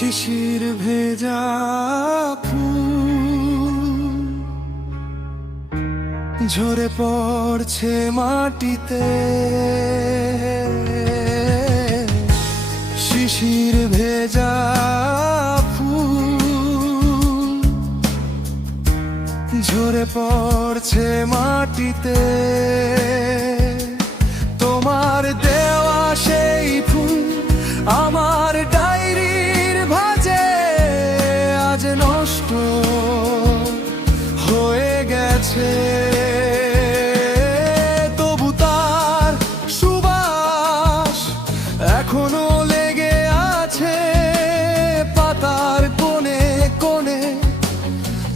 শিশির ভেজা ফুল ঝরে পড়ছে মাটিতে, শিশির ভেজা ফুল ঝরে পড়ছে মাটিতে। তোমার দেওয়া সেই ফুল আমার ডায়েরির ভাঁজে আজ নষ্ট হয়ে গেছে। তবু তার সুবাস এখনো লেগে আছে পাতার কোণে কোণে,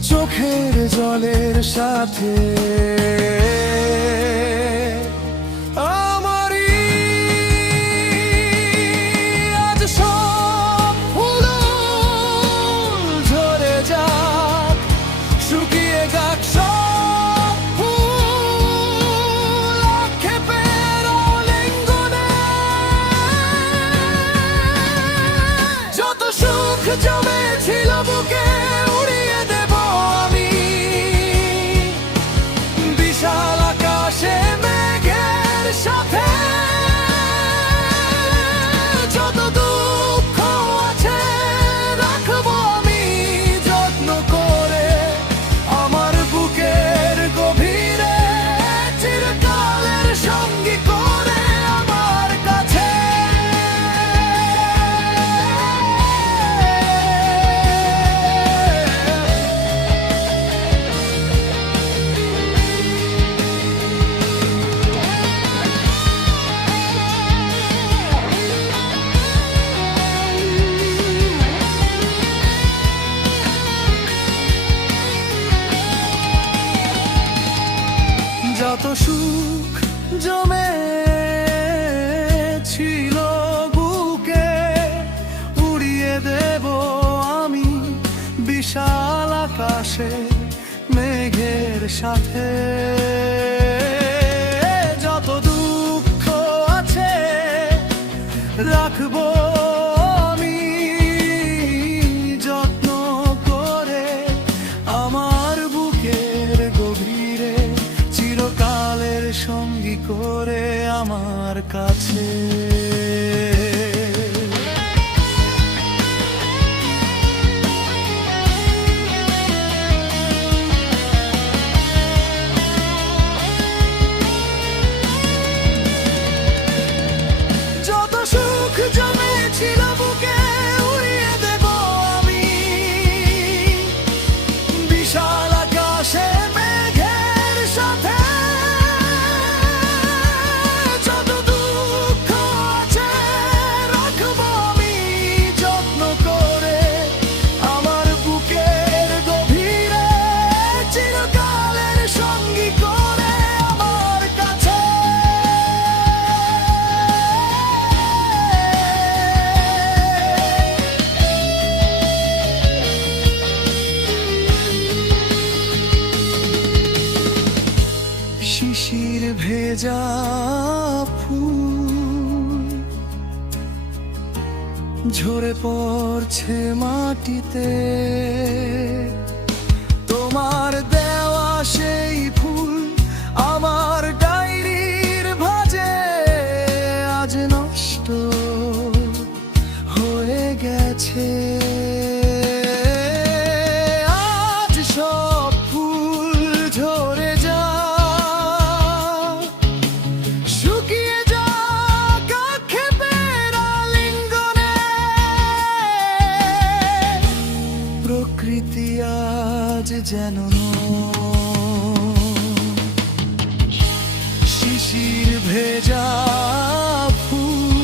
চোখের জলের সাথে। জমেছিল বুকে উড়িয়ে দেব আমি বিশাল আকাশে মেঘের সাথে। যত দুঃখ আছে রাখবো আমি যত্ন করে আমার বুকের গভীরে, চিরকালের সঙ্গী করে আমার কাছে। যত সুখ জমে ছিল বুকে উড়িয়ে দেব আমি বিশাল আকাশে মেঘের সাথে। যত দুঃখ আছে রাখবো আমি যত্ন করে আমার বুকের গভীরে, চিরকালের সঙ্গী করে আমার কাছে। যত সুখ জমেছিল বুকে উড়িয়ে দেব আমি বিশাল আকাশে মেঘের সাথে। শিশির ভেজা ফুল ঝরে পড়ছে মাটিতে, তোমার দেওয়া সেই ফুল আমার ডায়েরির ভাঁজে আজ নষ্ট হয়ে গেছে। প্রকৃতি আজ যেন শিশির ভেজা ফুল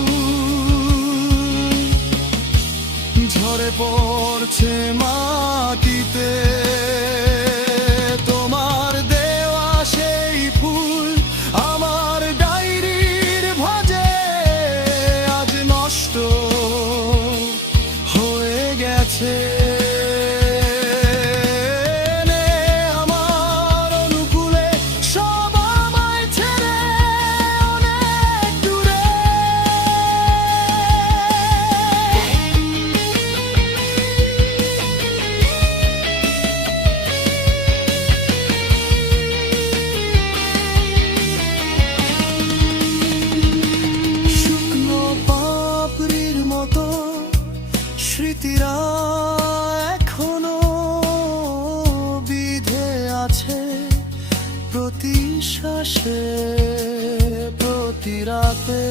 ঝরে পড়ছে মাটিতে। তোমার দেওয়া সেই ফুল আমার ডায়েরির ভাঁজে আজ নষ্ট হয়ে গেছে। প্রতি শ্বাসে প্রতি রাতে